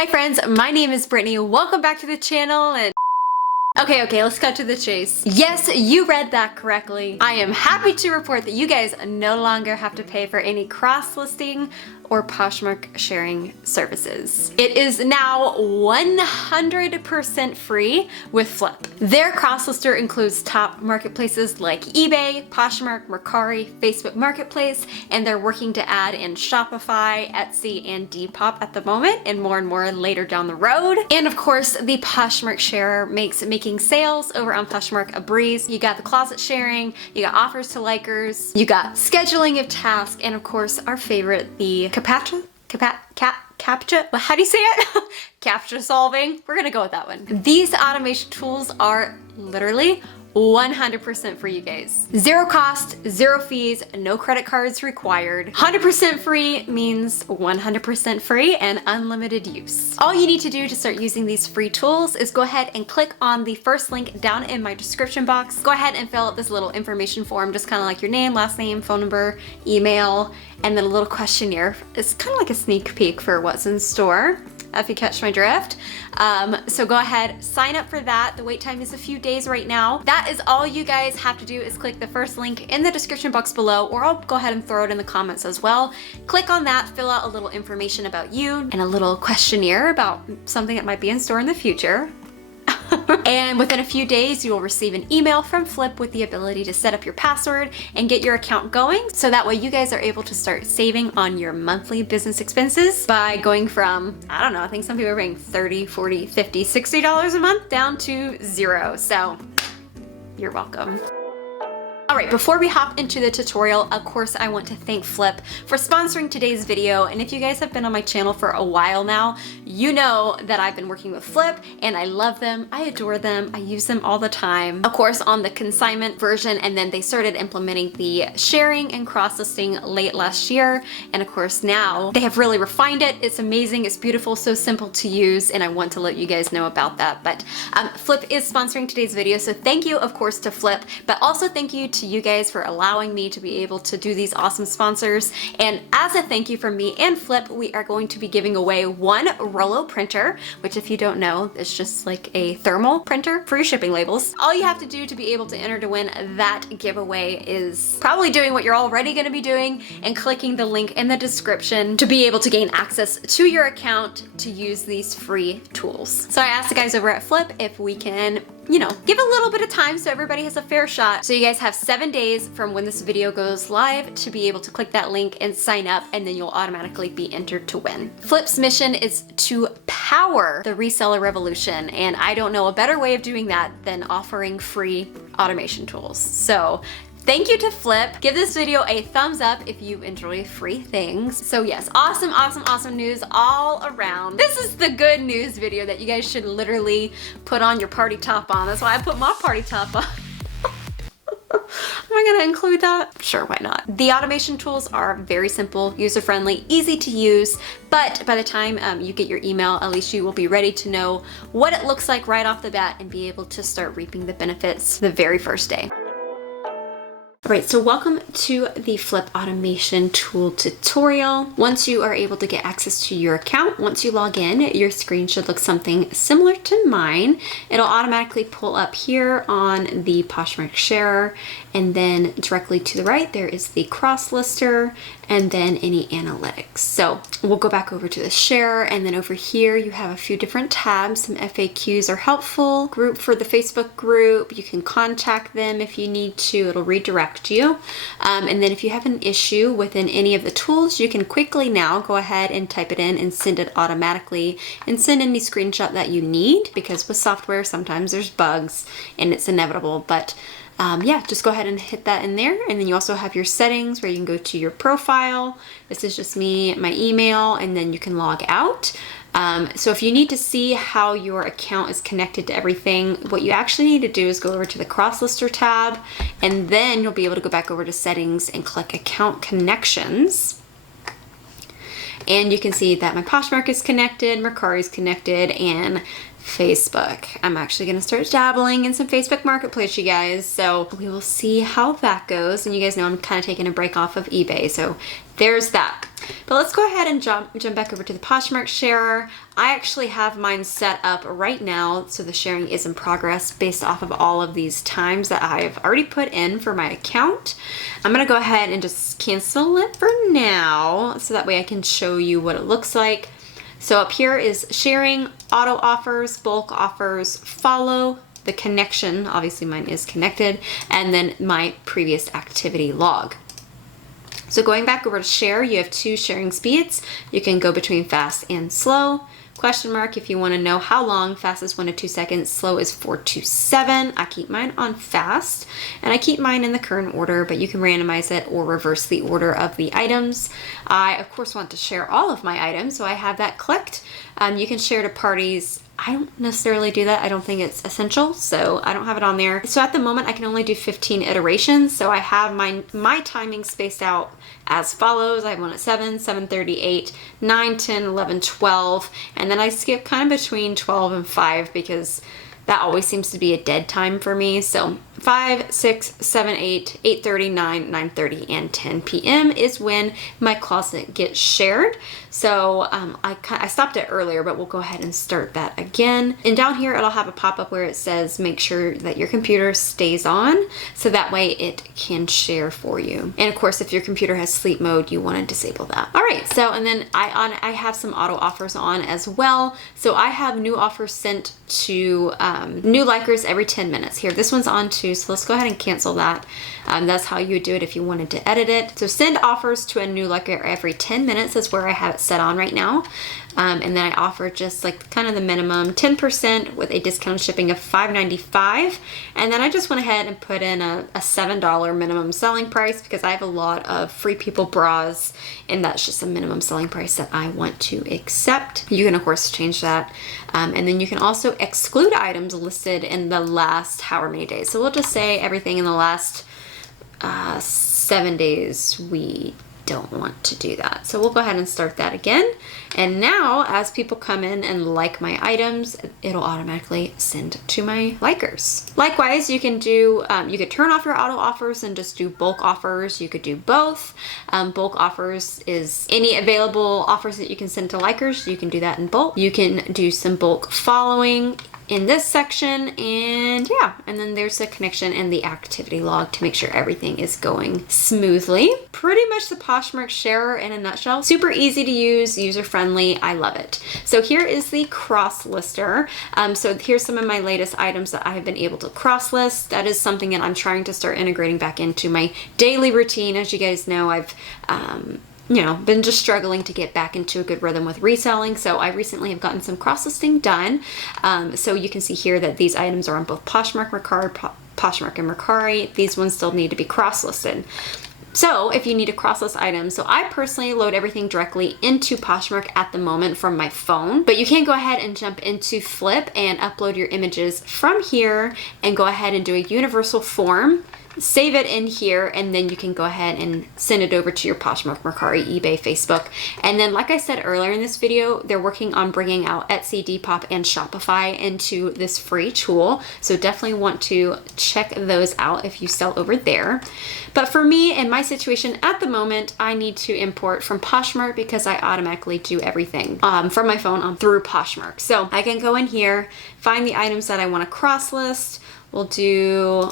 Hi friends, my name is Brittany. Welcome back to the channel and Okay, let's cut to the chase. Yes, you read that correctly. I am happy to report that you guys no longer have to pay for any cross-listing or Poshmark sharing services. It is now 100% free with Flyp. Their cross-lister includes top marketplaces like eBay, Poshmark, Mercari, Facebook Marketplace, and they're working to add in Shopify, Etsy, and Depop at the moment, and more later down the road. And of course, the Poshmark sharer makes making sales over on Poshmark a breeze. You got the closet sharing, you got offers to likers, you got scheduling of tasks, and of course, our favorite, the CAPTCHA? Well, how do you say it? CAPTCHA solving. We're gonna go with that one. These automation tools are literally 100% for you guys. Zero cost, zero fees, no credit cards required. 100% free means 100% free and unlimited use. All you need to do to start using these free tools is go ahead and click on the first link down in my description box. Go ahead and fill out this little information form, just kind of like your name, last name, phone number, email, and then a little questionnaire. It's kind of like a sneak peek for what's in store, if you catch my drift. So go ahead, sign up for that. The wait time is a few days right now. That is all you guys have to do is click the first link in the description box below, or I'll go ahead and throw it in the comments as well. Click on that, fill out a little information about you and a little questionnaire about something that might be in store in the future. And within a few days, you will receive an email from Flyp with the ability to set up your password and get your account going. So that way you guys are able to start saving on your monthly business expenses by going from, I don't know, I think some people are paying $30, $40, $50, $60 a month down to zero. So you're welcome. All right, before we hop into the tutorial, of course, I want to thank Flyp for sponsoring today's video. And if you guys have been on my channel for a while now, you know that I've been working with Flyp and I love them, I adore them, I use them all the time. Of course, on the consignment version, and then they started implementing the sharing and cross-listing late last year. And of course, now they have really refined it. It's amazing, it's beautiful, so simple to use, and I want to let you guys know about that. But Flyp is sponsoring today's video, so thank you, of course, to Flyp, but also thank you to you guys for allowing me to be able to do these awesome sponsors. And as a thank you from me and Flyp, we are going to be giving away one Rollo Printer, which if you don't know, is just like a thermal printer for your shipping labels. All you have to do to be able to enter to win that giveaway is probably doing what you're already going to be doing and clicking the link in the description to be able to gain access to your account to use these free tools. So I asked the guys over at Flyp if we can, you know, give a little bit of time so everybody has a fair shot. So you guys have 7 days from when this video goes live to be able to click that link and sign up, and then you'll automatically be entered to win. Flyp's mission is to power the reseller revolution, and I don't know a better way of doing that than offering free automation tools. So thank you to Flyp. Give this video a thumbs up if you enjoy free things. So yes, awesome news all around. This is the good news video that you guys should literally put on your party top on. That's why I put my party top on. Am I gonna include that? Sure, why not? The automation tools are very simple, user-friendly, easy to use, but by the time you get your email, at least you will be ready to know what it looks like right off the bat and be able to start reaping the benefits the very first day. All right, so welcome to the Flyp automation tool tutorial. Once you are able to get access to your account, once you log in, your screen should look something similar to mine. It'll automatically pull up here on the Poshmark sharer, and then directly to the right, there is the Crosslister, and then any analytics. So we'll go back over to the sharer, and then over here you have a few different tabs. Some FAQs are helpful. Group for the Facebook group. You can contact them if you need to. It'll redirect you. And then if you have an issue within any of the tools, you can quickly now go ahead and type it in and send it automatically and send any screenshot that you need, because with software sometimes there's bugs and it's inevitable. But yeah, just go ahead and hit that in there. And then you also have your settings where you can go to your profile. This is just me, my email, and then you can log out. So if you need to see how your account is connected to everything, what you actually need to do is go over to the Crosslister tab, and then you'll be able to go back over to settings and click account connections. And you can see that my Poshmark is connected, Mercari is connected, and Facebook. I'm actually gonna start dabbling in some Facebook Marketplace, you guys. So we will see how that goes. And you guys know I'm kind of taking a break off of eBay. So there's that. But let's go ahead and jump back over to the Poshmark sharer. I actually have mine set up right now, so the sharing is in progress based off of all of these times that I've already put in for my account. I'm gonna go ahead and just cancel it for now, so that way I can show you what it looks like. So up here is sharing, auto offers, bulk offers, follow, the connection, obviously mine is connected, and then my previous activity log. So going back over to share, you have 2 sharing speeds. You can go between fast and slow. Question mark if you want to know how long. Fast is 1 to 2 seconds, slow is 4 to 7. I keep mine on fast, and I keep mine in the current order, but you can randomize it or reverse the order of the items. I, of course, want to share all of my items, so I have that clicked. You can share to parties. I don't necessarily do that. I don't think it's essential, so I don't have it on there. So at the moment, I can only do 15 iterations. So I have my timing spaced out as follows. I have one at 7, 7:30, 8, 9, 10, 11, 12, and then I skip kind of between 12 and 5 because that always seems to be a dead time for me. So 5, 6, 7, 8, 8:30, 9, 9:30, and 10 p.m. is when my closet gets shared. So I stopped it earlier, but we'll go ahead and start that again. And down here, it'll have a pop-up where it says, make sure that your computer stays on, so that way it can share for you. And of course, if your computer has sleep mode, you want to disable that. All right, so, and then I have some auto offers on as well. So I have new offers sent to new likers every 10 minutes. Here, this one's on too, so let's go ahead and cancel that. That's how you would do it if you wanted to edit it. So send offers to a new liker every 10 minutes is where I have it set on right now. And then I offer just like kind of the minimum 10% with a discounted shipping of $5.95. And then I just went ahead and put in a $7 minimum selling price because I have a lot of Free People bras, and that's just a minimum selling price that I want to accept. You can of course change that. And then you can also exclude items listed in the last however many days. So we'll just say everything in the last 7 days we don't want to do that. So we'll go ahead and start that again. And now as people come in and like my items, it'll automatically send to my likers. Likewise, you can do, you could turn off your auto offers and just do bulk offers. You could do both. Bulk offers is any available offers that you can send to likers. You can do that in bulk. You can do some bulk following in this section, and yeah, and then there's the connection and the activity log to make sure everything is going smoothly. Pretty much the Poshmark sharer in a nutshell. Super easy to use, user friendly. I love it. So here is the Crosslister. So here's some of my latest items that I have been able to cross list. That is something that I'm trying to start integrating back into my daily routine. As you guys know, I've you know, been just struggling to get back into a good rhythm with reselling. So I recently have gotten some cross-listing done. So you can see here that these items are on both Poshmark, Poshmark and Mercari. These ones still need to be cross-listed. So if you need a cross-list item, so I personally load everything directly into Poshmark at the moment from my phone, but you can go ahead and jump into Flyp and upload your images from here and go ahead and do a universal form. Save it in here, and then you can go ahead and send it over to your Poshmark, Mercari, eBay, Facebook. And then, like I said earlier in this video, they're working on bringing out Etsy, Depop, and Shopify into this free tool. So definitely want to check those out if you sell over there. But for me, in my situation at the moment, I need to import from Poshmark because I automatically do everything from my phone through Poshmark. So I can go in here, find the items that I want to cross list. We'll do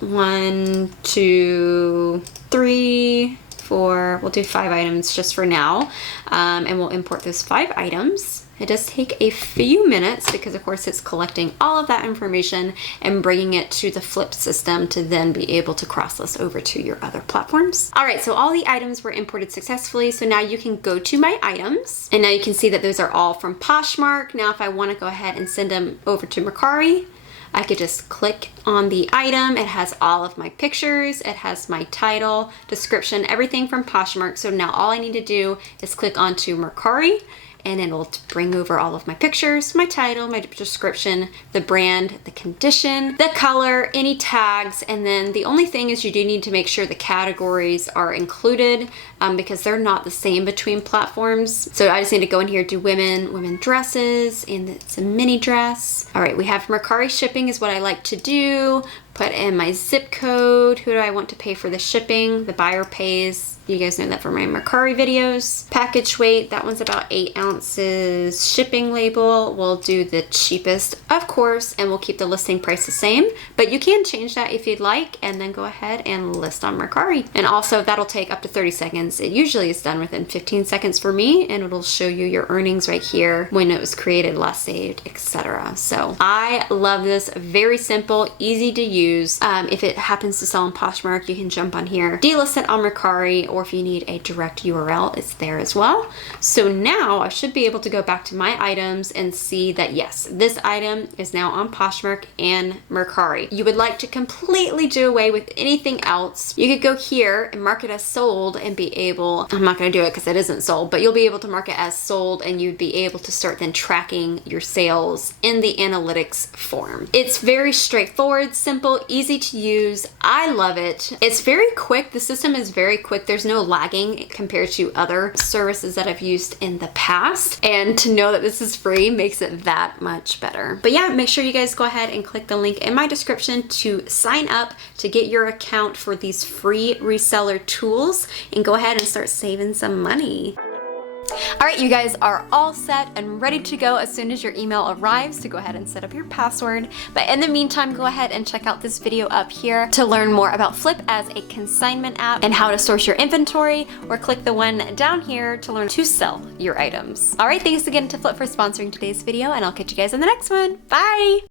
1, 2, 3, 4, we'll do 5 items just for now, and we'll import those 5 items. It does take a few minutes because of course it's collecting all of that information and bringing it to the Flyp system to then be able to cross list over to your other platforms. All right, so all the items were imported successfully. So now you can go to my items, and now you can see that those are all from Poshmark. Now if I want to go ahead and send them over to Mercari, I could just click on the item. It has all of my pictures. It has my title, description, everything from Poshmark. So now all I need to do is click onto Mercari, and it'll bring over all of my pictures, my title, my description, the brand, the condition, the color, any tags, and then the only thing is you do need to make sure the categories are included because they're not the same between platforms. So I just need to go in here, do women dresses, and it's a mini dress. All right, we have Mercari shipping is what I like to do. Put in my zip code. Who do I want to pay for the shipping? The buyer pays. You guys know that from my Mercari videos. Package weight, that one's about 8 ounces. Shipping label, we'll do the cheapest, of course, and we'll keep the listing price the same, but you can change that if you'd like, and then go ahead and list on Mercari. And also that'll take up to 30 seconds. It usually is done within 15 seconds for me, and it'll show you your earnings right here, when it was created, last saved, etc. So I love this. Very simple, easy to use. If it happens to sell on Poshmark, you can jump on here, delist it on Mercari, or if you need a direct URL, it's there as well. So now I should be able to go back to my items and see that yes, this item is now on Poshmark and Mercari. You would like to completely do away with anything else, you could go here and mark it as sold and be able, I'm not going to do it because it isn't sold, but you'll be able to mark it as sold, and you'd be able to start then tracking your sales in the analytics form. It's very straightforward, simple, easy to use. I love it. It's very quick. The system is very quick. There's no lagging compared to other services that I've used in the past, and to know that this is free makes it that much better. But yeah, make sure you guys go ahead and click the link in my description to sign up to get your account for these free reseller tools, and go ahead and start saving some money. All right, you guys are all set and ready to go as soon as your email arrives to go ahead and set up your password. But in the meantime, go ahead and check out this video up here to learn more about Flyp as a consignment app and how to source your inventory, or click the one down here to learn to sell your items. All right, thanks again to Flyp for sponsoring today's video, and I'll catch you guys in the next one. Bye!